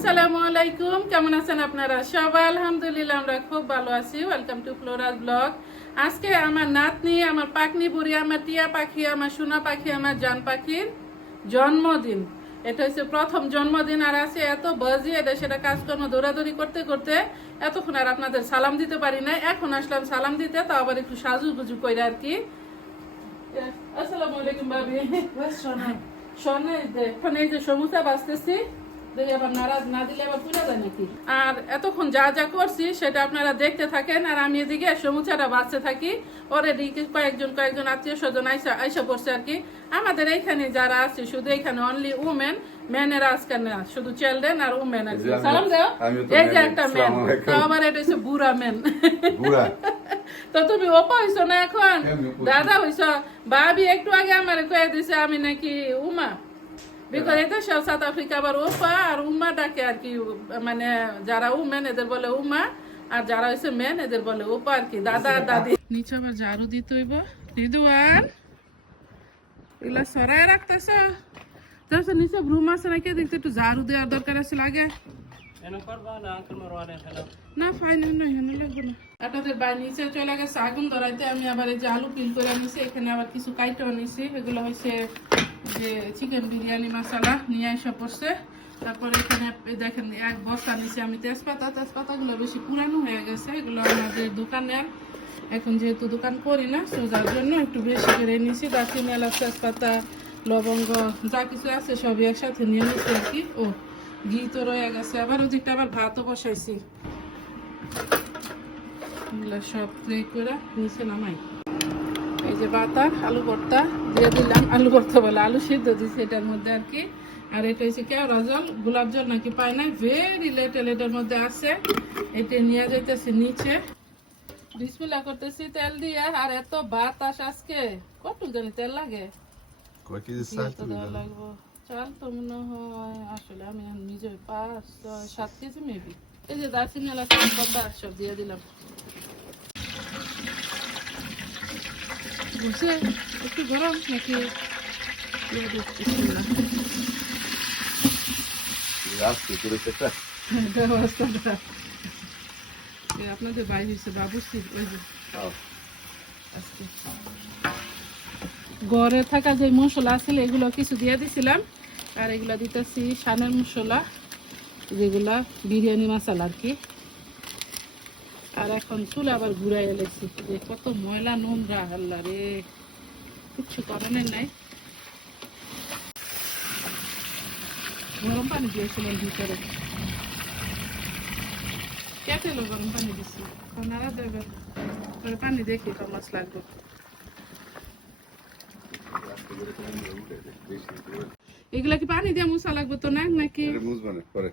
আসসালামু আলাইকুম। কেমন আছেন আপনারা? সবাই আলহামদুলিল্লাহ আমরা খুব ভালো আছি। ওয়েলকাম টু ফ্লোরাল ব্লগ আজকে আমার নাতনি আমার পাকনি বুড়ি আমার টিয়া পাখি আমার সোনা পাখি আমার জান পাখির জন্মদিন। এটা হচ্ছে প্রথম জন্মদিন আর আছে এত বাজি এটা সেটা কাজকর্ম দৌড়াদৌড়ি করতে করতে এতক্ষণ আর আপনাদের সালাম দিতে পারি না এখন আসলাম সালাম দিতে তাও আবার একটু সাজু গুজু করে আর কি। আসসালামু আলাইকুম ভাবি। এখন এই যে সমুচা বাঁচতেছি দেখি আবার নারাজ না দিলে আবার পুজো যায় নাকি? আর এতক্ষণ যা যা করছি সেটা আপনারা দেখতে থাকেন আর আমি এদিকে সমুচাটা বাঁচতে থাকি। কয়েকজন কয়েকজন আত্মীয় স্বজন আইসা আইসা পড়ছে আর কি। আমাদের এইখানে যারা আছে শুধু এখানে অনলি উমেন ম্যানেরা আজকে না শুধু চিলড্রেন আর উমেন আর কি। এই যে আমি- সালাম দাও। এই যে একটা ম্যান তো আবার এটা হচ্ছে বুড়া ম্যান বুড়া। তো তুমি ওপা হইছো না এখন? দাদা হইছো। ভাবি একটু আগে আমার কয়ে দিছে আমি নাকি উমা। বিকজ সব সাউথ আফ্রিকা আবার ওপা আর উমা ডাকে আর কি মানে যারা উমেন এদের বলে উমা আর যারা হইছে মেন এদের বলে ওপা আর কি দাদা আর দাদি। নিচে আবার ঝাড়ু দিতে হইব। রিদুয়ান এগুলা সরাই রাখতেছ? তারপর নিচে ভ্রুম আছে নাকি দেখতে একটু ঝাড়ু দেওয়ার দরকার আছে লাগে। না ফাইনাল নয় হেন লাগবে না। আপনাদের বাড়ি নিচে চলে গেছে আগুন ধরাইতে আমি আবার এই যে আলু পিল করে নিছি এখানে আবার কিছু কাইটেও নিছি এগুলো হচ্ছে যে চিকেন বিরিয়ানি মশলা নিয়ে এসে পড়ছে। তারপরে এখানে দেখেন এক বস্তা নিচে আমি তেজপাতা, তেজপাতাগুলো বেশি পুরানো হয়ে গেছে, এগুলো আমাদের দোকানের এখন যেহেতু দোকান করি না, তো যার জন্য একটু বেশি করে নিছি দারচিনি এলাচ তেজপাতা, লবঙ্গ, যা কিছু আছে সবই একসাথে নিয়ে নিছি আর কি। ও, ঘি তো রয়ে গেছে। আবার ওদিকটা আবার ভাতও বসাইছি। এগুলো সব করে নিচে নামাই। এই যে বাতা আলু ভর্তা দিয়ে দিলাম। আলু ভর্তা বলে আলু সিদ্ধ দিচ্ছি এটার মধ্যে আর কি। আর এটা হচ্ছে কেওড়া জল গোলাপ জল নাকি পায় নাই ভেরি লেটেল এটার মধ্যে আছে। এটা নিয়ে যাইতেছি নিচে। বিসমিল্লা করতেছি তেল দিয়ে। আর এত বাতাস আজকে কত জানি তেল লাগে। লাগবো? চাল তো মনে হয় আসলে আমি নিজে পাঁচ ছয় সাত কেজি মেবি এই যে দারচিনি এলাচ পাতা সব দিয়ে দিলাম। বুঝছে একটু গরম নাকি? আপনাদের বাইরে হয়েছে বাবুসি ওই যে। ঘরে থাকা যে মশলা আছিল এগুলো কিছু দিয়ে দিছিলাম। আর এগুলো দিতেছি সানের মশলা, যেগুলা বিরিয়ানি মশলা আর কি। আর এখন চুল আবার ঘুরাই এলেছি যে কত ময়লা নোংরা আল্লাহ রে। কিচ্ছু করানোর নাই। গরম পানি দিয়েছিলাম ভিতরে। কেটে গরম পানি দিচ্ছি নাড়া দেবে পরে পানি দেখি কমাস লাগবে। এগুলা কি পানি দিয়ে মুসা লাগবে তো না নাকি? না পরে।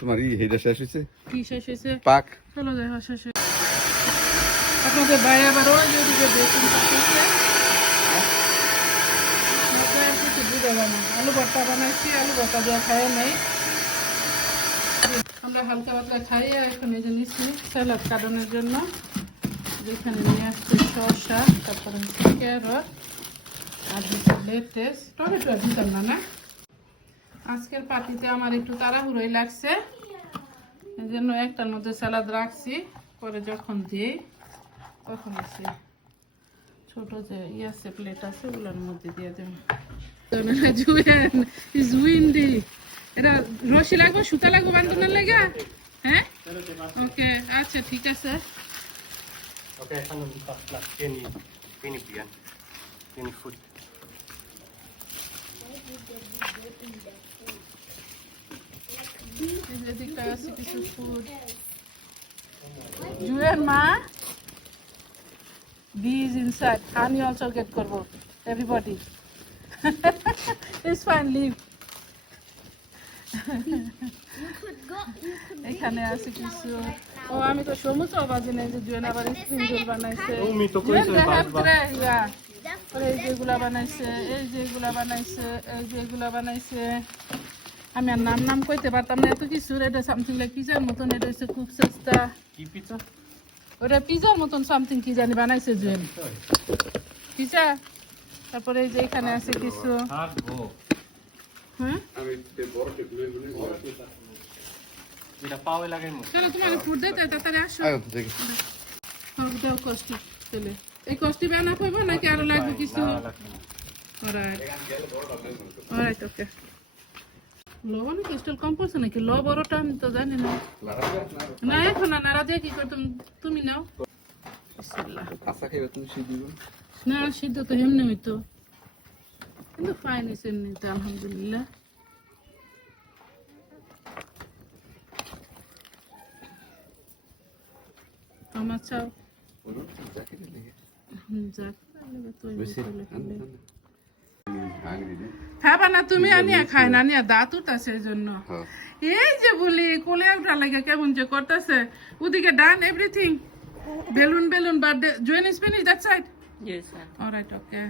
তোমার ই হেডা শেষ হয়েছে কি শেষ হয়েছে পাক। চলো যাই হয় শেষ। আপনাদের বাইরে আবার ওই যে ওদিকে বেসন করতেছে আর কিছু বুঝে না। আলু বানাইছি, আলু হালকা এখন এই যে নিচ্ছি জন্য। যেখানে নিয়ে তারপরে আর আর না আজকের পার্টিতে আমার একটু তাড়াহুড়োই লাগছে। এই জন্য একটার মধ্যে স্যালাড রাখছি, পরে যখন দিই। তখন আছে। ছোট যে ই আছে প্লেট আছে ওগুলোর মধ্যে দিয়ে দেব। জুয়েন ইজ উইন্ডি এটা রশি লাগবে সুতা লাগবে বান্ধনের লেগে? হ্যাঁ? ওকে আচ্ছা ঠিক আছে। কিছু ফুড জুয়েন মা? Bees inside. Honey also get করব everybody. It's fine leave. এখানে আছে কিছু ও আমি তো নাই যে জুয়েন আবার স্প্রিং রোল বানাইছে। এই যেগুলা বানাইছে এই যেগুলা বানাইছে এই যেগুলা বানাইছে। আমি আর নাম নাম কইতে পারতাম না এত কিছু। এটা সামথিং লাইক পিজার মতন এটা হচ্ছে খুব সস্তা it up. ওটা পিজার মতন সামথিং কি জানি বানাইছে জুয়েল পিজা তারপরে এই যে এখানে আছে কিছু. হ্যাঁ এটা পাওয়ে চলো তোমার দিতে তাড়াতাড়ি আসো। দাও কষ্ট তাহলে এই কষ্টি বানা পাবো নাকি আরও লাগবে কিছু? অলরাইট অলরাইট ওকে লবণ ক্রিস্টাল কম পড়ছে নাকি? ল বড়টা আমি তো জানি না। না এখন না নাড়া দিয়ে কি করতাম তুমি নাও। না সিদ্ধ তো এমনি হইতো কিন্তু ফাইন হয়েছে এমনিতে আলহামদুলিল্লাহ। আমার চাও। যাক, খাবা না তুমি আনিয়া খাই না আনিয়া দাঁত উঠাছে এই জন্য। হ্যাঁ। এই যে বলি কোলে উঠা লাগে কেমন যে করতেছে। ওদিকে done everything balloon balloon birthday join is finish that side alright okay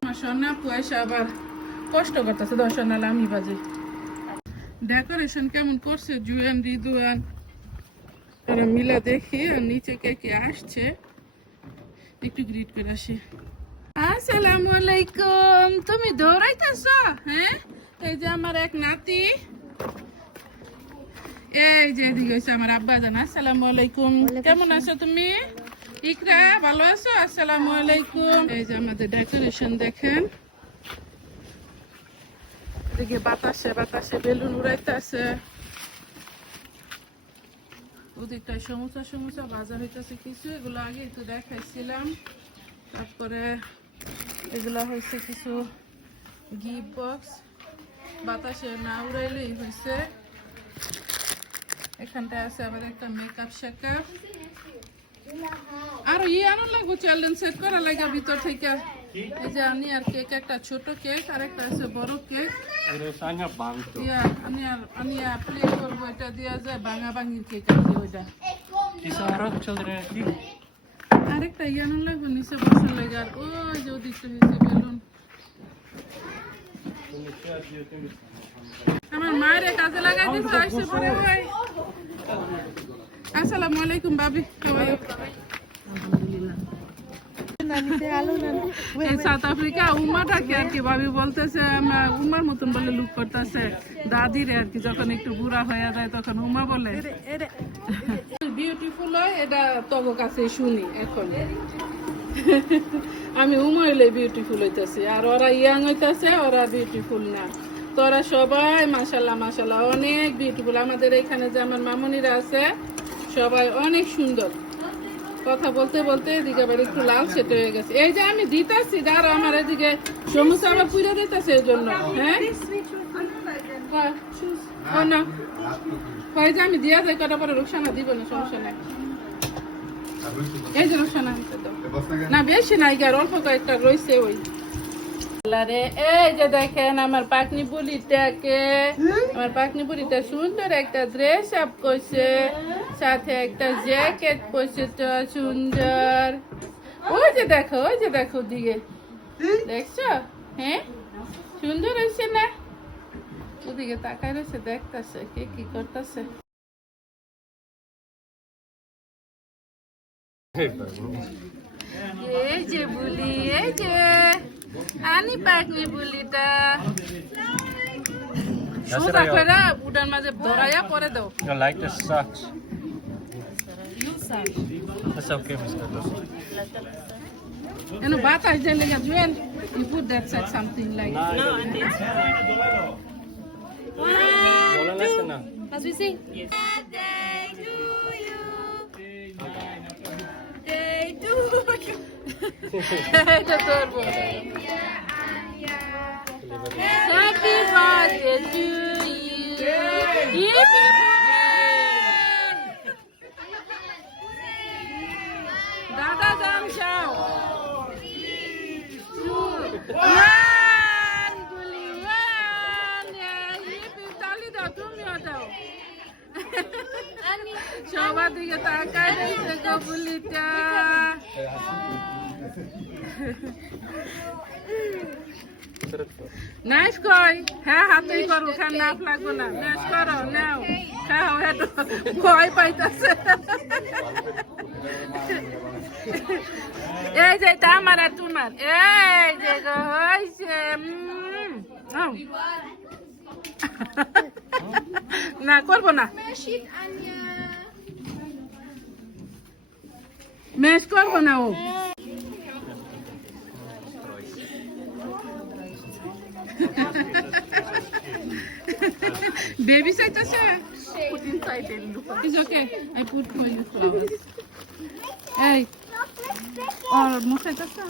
আমার সোনা পয়সা আবার কষ্ট করতেছে আমি বাজে। ডেকোরেশন কেমন করছে জুয়ান রিদুয়ান। এরা মিলা দেখি আর নিচে কে কে আসছে। একটু গ্রিট করে আসি। আসসালামু আলাইকুম। তুমি দৌড়াইতেছ? হ্যাঁ? এই যে আমার এক নাতি। এই যে এদিকে আমার আব্বা জান আসসালামু আলাইকুম। কেমন আছো তুমি? ইকরা ভালো আছো? আসসালামু আলাইকুম। এই যে আমাদের ডেকোরেশন দেখেন। এদিকে বাতাসে বাতাসে বেলুন উড়াইতেছে। ওদিকটায় সমোসা সমোসা ভাজা হইতেছে কিছু। এগুলো আগে একটু দেখাইছিলাম। তারপরে এগুলো হয়েছে কিছু গিফট বক্স বাতাসে না উড়াইলেই হয়েছে এখানটায় আছে আবার একটা মেকআপ শেকআপ আর ই আনো লাগবো চ্যালেঞ্জ সেট করা লাগে ভিতর থেকে। এই যে আমি আর কেক একটা ছোট কেক আর একটা আছে বড় কেক আমি আর আমি প্লে করব এটা দেওয়া যায় ভাঙা ভাঙি কেক কি ওইটা কিছু আরও চিলড্রেন কি আরেকটা ইয়ে আনো নিচে বসে লাগে আর ওই যে ওদিকটা হয়েছে বেলুন। আমার মায়ের কাজে লাগাই দিচ্ছে আসছে পরে ভাই আসসালামু আলাইকুম কেমন সাউথ আফ্রিকা উমাটাকে আর কি ভাবি বলতেছে উমার মতন বলে লুক করতেছে। দাদিরে আর কি যখন একটু বুড়া হয়ে যায়, তখন উমা বলে। বিউটিফুল হয় এটা তব কাছে শুনি এখন। আমি উমা হইলে বিউটিফুল হইতেছে আর ওরা ইয়াং হইতেছে ওরা বিউটিফুল না। তোরা সবাই মাসাল্লাহ মাসাল্লাহ অনেক বিউটিফুল আমাদের এখানে যে আমার মামনিরা আছে সবাই অনেক সুন্দর। কথা বলতে বলতে এদিকে আবার একটু লাল সেটে হয়ে গেছে। এই যে আমি দিতেছি আর আমার এদিকে সমস্যা আবার পুজো দিতেছে এই জন্য হ্যাঁ হ্যাঁ, না হয় যে আমি দিয়া যাই কটা পরে রুকসানা দিব না, সমস্যা নাই। এই যে। না, বেশি কয়েকটা ওই। যে দেখেন আমার আমার সুন্দর একটা ড্রেস আপ করছে, সাথে একটা জ্যাকেট পরছে তো সুন্দর। ওই যে দেখো, ওই যে দেখো দিকে দেখছ? হ্যাঁ? সুন্দর হয়েছে না? ওদিকে তাকায় রয়েছে দেখতেছে কে কি করতেছে এই যে বুলি এই যে আনি পাকনি বুলিটা সোজা করে উডান মাঝে ধরাইয়া পরে দাও You like the socks? That's okay, Mr. এনো বাতাস দেন লেগে Jewel you put that side something like বলা লাগছে না As we sing. Yes. Happy birthday to you. Happy birthday to you. Nice কই। হ্যাঁ হাতেই করো খান নাপ লাগবো না নাইস করো নাও। হ্যাঁ হ্যাঁ ভয় পাইতাছে। এই যে এটা আমার আর তোমার। এই যে গো হইছে না করব না। Shit, করব না ও। বেবি চাইতেছে It's okay. I put for you flowers. এই ওর মুখ চাইতেছে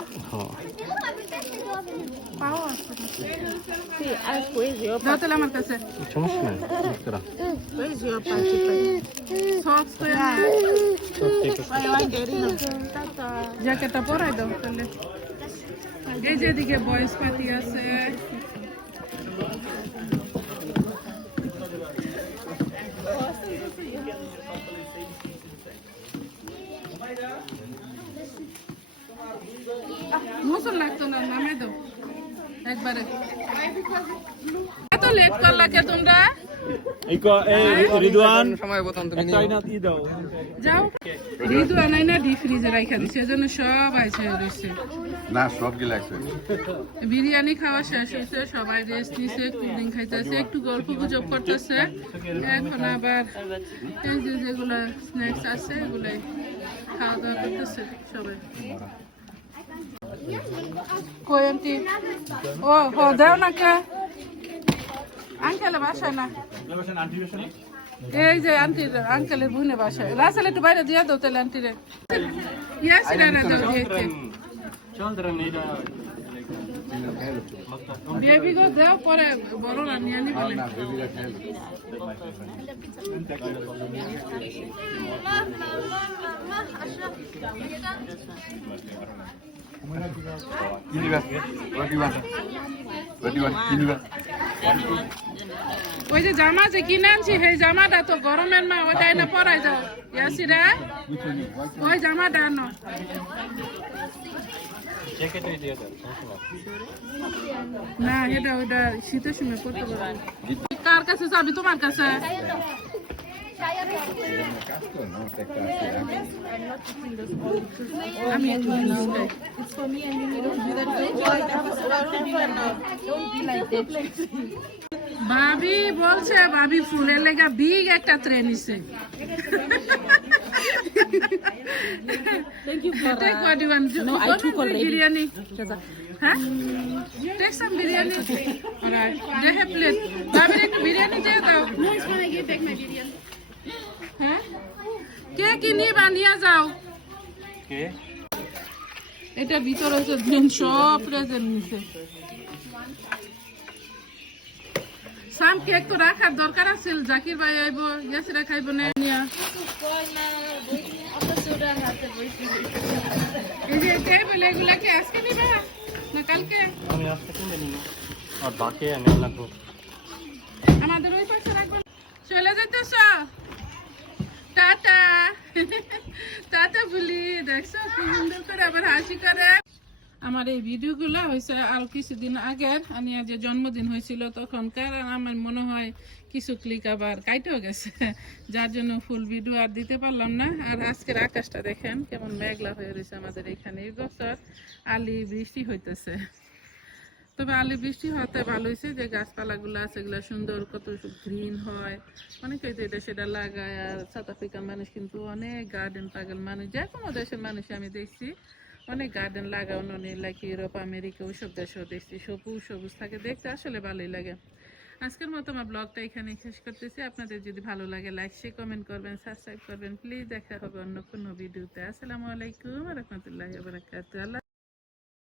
পাও আছে? See, ask where's your দাও তাহলে আমার কাছে সমস্যা নাই. জ্যাকেটটা পরাই দাও তাহলে। এই যে এদিকে বয়স পাতি আছে। মুসল লাগতো না নামে দাও একবারে। এত লেট করলা কে তোমরা? আইনা যাও। ডি ফ্রিজে রাখা দিছে এজন্য সব আইছে রয়েছে না সব গিলা আছে। বিরিয়ানি খাওয়া শেষ হয়েছে সবাই রেস্ট নিছে কুলিং খাইতেছে একটু গল্প গুজব করতেছে। এখন আবার এই যে যেগুলো স্ন্যাক্স আছে এগুলাই খাওয়া দাওয়া করতেছে সবাই। কই আন্টি ও হো দাও না কে আঙ্কেলে বাসায় না এই যে আন্টির আঙ্কেলের বোনে বাসায় রাসেল একটু বাইরে দিয়ে দাও তাহলে আন্টিরে ইয়াসিরা না দাও দিয়েছে Children need a বেবি গো দাও পরে বড় রান্নি আনি বলে না বেবিরা খাই ওই যে জামা যে কিনে আনছি, সেই জামাটা তো গরমের মা ওইটাই না পরাই দাও ইয়াসিরা ওই জামাটা আনো। না, এটা ওইটা শীতের সময় করতে পারব। কার কাছে যাবি? তোমার কাছে? আমি একটু juice খাই। ভাবি বলছে ভাবি ফুলের লেগা বিগ একটা ট্রেন নিছে Thank you for Take what you want. No, I took already. Biryani. Huh? Take some biryani. Alright. They have plate. ভাবির একটু বিরিয়ানি দিয়ে দাও No, it's when I get back my biryani. হ্যাঁ কে কি নিয়ে বানিয়ে যাও? কে? এটা ভিতরে ধুন সব প্রেজেন্ট নিছে। সাম কেক তো রাখার দরকার আছে জাকির ভাই আইব ইয়াসিরা খাইব না নিয়া। এই যে টেবিল এগুলা কি আজকে নিবা? না কালকে? আমি আজকে কিনে নিব আর বাকি এনে লাগবো আমাদের ওই পাশে টাটা বলি, দেখছ? সুন্দর করে আবার হাসি করে। আমার এই ভিডিওগুলো হয়েছে আর কিছুদিন আগের আমি যে জন্মদিন হয়েছিল তখনকার আমার মনে হয় কিছু ক্লিক আবার কাইটেও গেছে। যার জন্য ফুল ভিডিও আর দিতে পারলাম না। আর আজকের আকাশটা দেখেন, কেমন মেঘলা হয়ে রয়েছে আমাদের এখানে এই বছর। আলি বৃষ্টি হইতেছে। তবে আলি বৃষ্টি হতে ভালো হয়েছে যে গাছপালাগুলো আছে, এগুলো সুন্দর, কত গ্রিন হয়। অনেকে তো এটা সেটা লাগায়, আর সাউথ আফ্রিকার মানুষ কিন্তু অনেক গার্ডেন পাগল মানুষ, যে কোনো দেশের মানুষ আমি দেখছি, অনেক গার্ডেন লাগানো নেই লাইক ইউরোপ আমেরিকা ওইসব দেশেও দেখছি, সবুজ সবুজ থাকে, দেখতে আসলে ভালোই লাগে। আজকের মতো আমার ব্লগটা এখানে শেষ করতেছি, আপনাদের যদি ভালো লাগে লাইক শেয়ার কমেন্ট করবেন সাবস্ক্রাইব করবেন প্লিজ দেখা হবে অন্য কোনো ভিডিওতে। আসসালামু আলাইকুম রহমতুল্লাহ আল্লাহ